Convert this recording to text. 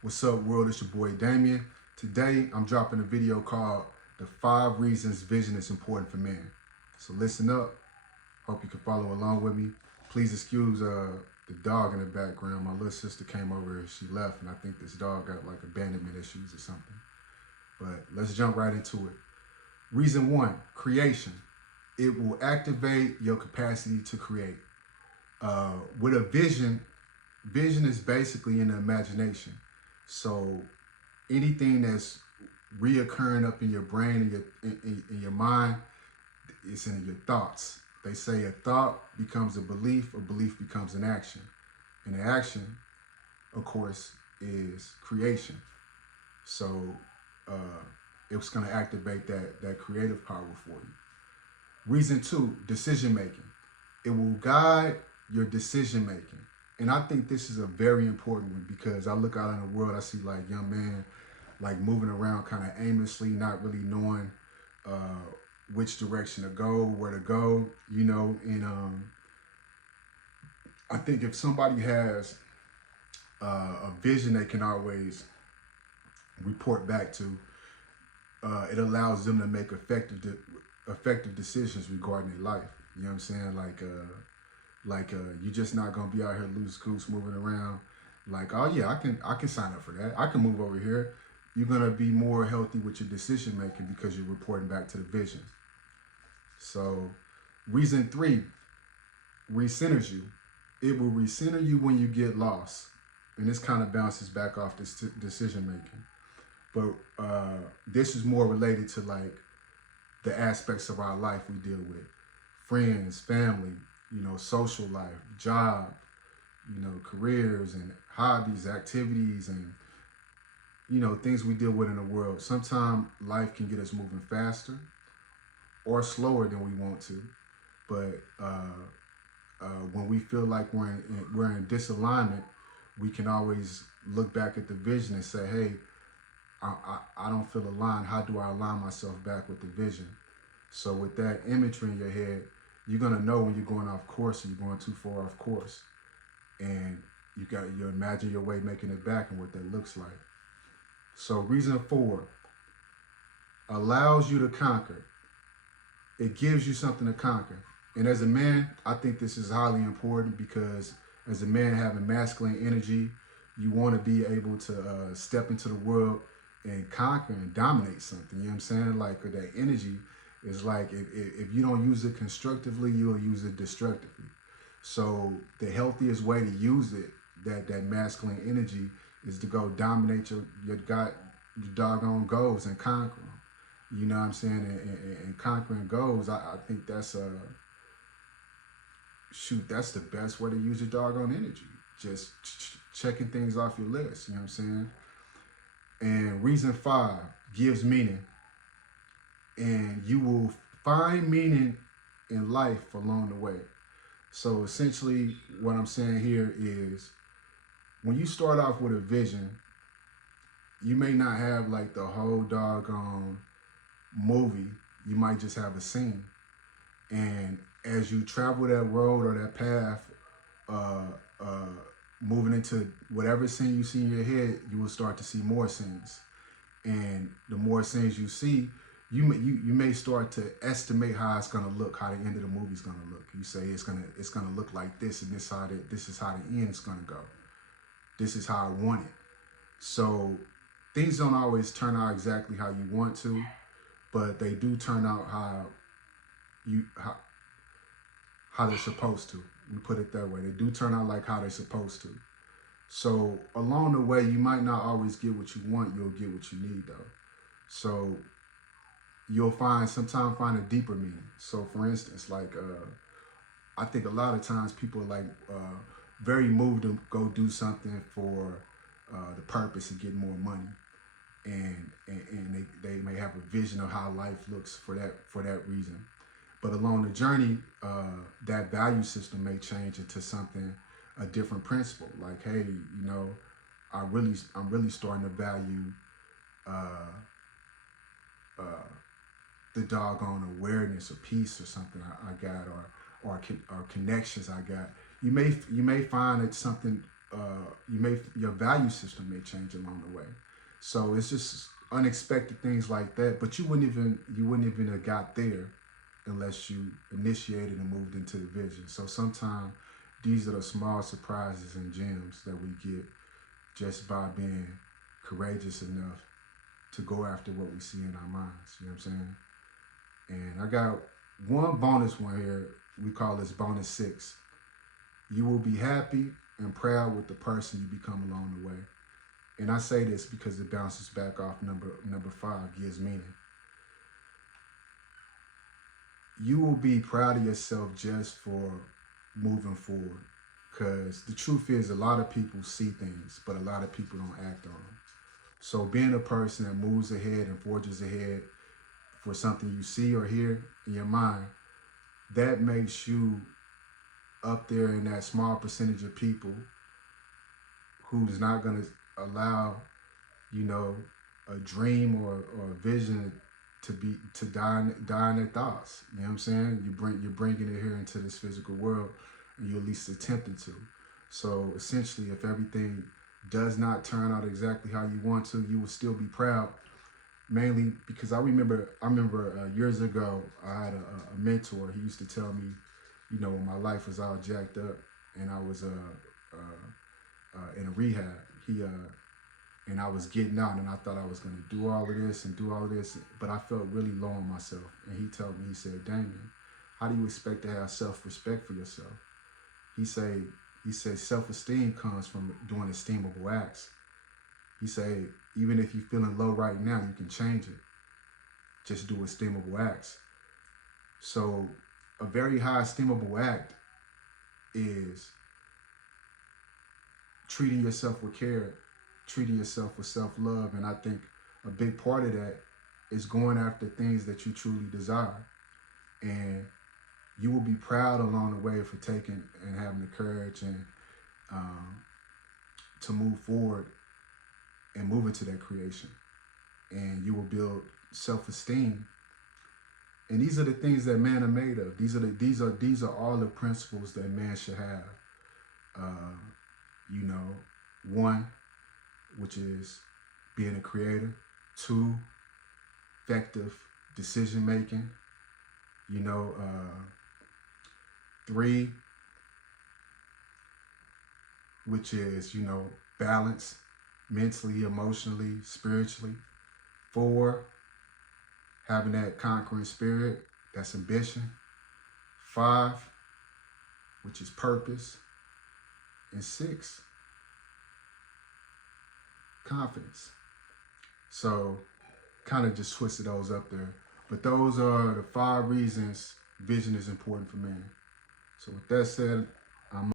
What's up, world? It's your boy Damien. Today, I'm dropping a video called The 5 Reasons Vision is Important for Men. So listen up. Hope you can follow along with me. Please excuse the dog in the background. My little sister came over and she left, and I think this dog got like abandonment issues or something. But let's jump right into it. Reason 1, creation. It will activate your capacity to create. With a vision is basically in the imagination. So anything that's reoccurring up in your brain and in your mind, it's in your thoughts. They say a thought becomes a belief becomes an action. And the action, of course, is creation. So it's going to activate that creative power for you. Reason 2, decision making. It will guide your decision making. And I think this is a very important one because I look out in the world, I see like young men like moving around kind of aimlessly, not really knowing which direction to go, where to go, you know. And I think if somebody has a vision they can always report back to, it allows them to make effective decisions regarding their life. You know what I'm saying? You're just not gonna be out here loose goose moving around. Like, oh yeah, I can sign up for that. I can move over here. You're gonna be more healthy with your decision making because you're reporting back to the vision. So, reason 3, recenters you. It will recenter you when you get lost, and this kind of bounces back off this decision making. But this is more related to like the aspects of our life we deal with, friends, family, you know, social life, job, you know, careers and hobbies, activities, and, you know, things we deal with in the world. Sometimes life can get us moving faster or slower than we want to. But when we feel like we're in disalignment, we can always look back at the vision and say, hey, I don't feel aligned. How do I align myself back with the vision? So with that imagery in your head, you're gonna know when you're going off course or you're going too far off course. And you imagine your way making it back and what that looks like. So reason 4, allows you to conquer. It gives you something to conquer. And as a man, I think this is highly important because as a man having masculine energy, you want to be able to step into the world and conquer and dominate something. You know what I'm saying? Like that energy is like if you don't use it constructively, you'll use it destructively. So the healthiest way to use it, that masculine energy, is to go dominate your doggone goals and conquer them. You know what I'm saying? And conquering goals, I think that's that's the best way to use your doggone energy. Just checking things off your list. You know what I'm saying? And reason 5, gives meaning. And you will find meaning in life along the way. So essentially what I'm saying here is when you start off with a vision, you may not have like the whole doggone movie. You might just have a scene. And as you travel that road or that path, moving into whatever scene you see in your head, you will start to see more scenes. And the more scenes you see, you may start to estimate how it's gonna look, how the end of the movie's gonna look. You say it's gonna look like this, and this is how the end's gonna go. This is how I want it. So things don't always turn out exactly how you want to, but they do turn out how they're supposed to. We put it that way. They do turn out like how they're supposed to. So along the way, you might not always get what you want. You'll get what you need though. So you'll sometimes find a deeper meaning. So for instance, like I think a lot of times people are like very moved to go do something for the purpose of getting more money. And they may have a vision of how life looks for that reason. But along the journey, that value system may change into a different principle. Like, hey, you know, I'm really starting to value the doggone awareness or peace or something I got, or connections I got. You may find that something your value system may change along the way. So it's just unexpected things like that. But you wouldn't even have got there unless you initiated and moved into the vision. So sometimes these are the small surprises and gems that we get just by being courageous enough to go after what we see in our minds. You know what I'm saying? And I got one bonus one here. We call this bonus 6. You will be happy and proud with the person you become along the way. And I say this because it bounces back off number 5, gives meaning. You will be proud of yourself just for moving forward. Because the truth is, a lot of people see things, but a lot of people don't act on them. So being a person that moves ahead and forges ahead for something you see or hear in your mind, that makes you up there in that small percentage of people who's not going to allow, a dream or a vision to die in their thoughts. You know what I'm saying? You're bringing it here into this physical world, and you at least attempted to. So essentially, if everything does not turn out exactly how you want to, you will still be proud. Mainly because I remember years ago, I had a mentor. He used to tell me, when my life was all jacked up and I was in a rehab, and I was getting out, and I thought I was going to do all of this, but I felt really low on myself. And he said, Damien, how do you expect to have self-respect for yourself? He said, self-esteem comes from doing esteemable acts. He said, even if you're feeling low right now, you can change it. Just do esteemable acts. So a very high esteemable act is treating yourself with care, treating yourself with self-love. And I think a big part of that is going after things that you truly desire. And you will be proud along the way for taking and having the courage and to move forward and move into that creation. And you will build self-esteem. And these are the things that man are made of. These are all the principles that man should have. One, which is being a creator. 2, effective decision making. 3, which is, balance mentally, emotionally, spiritually. 4, having that conquering spirit, that's ambition. 5, which is purpose. And 6, confidence. So kind of just twisted those up there. But those are the 5 reasons vision is important for man. So with that said,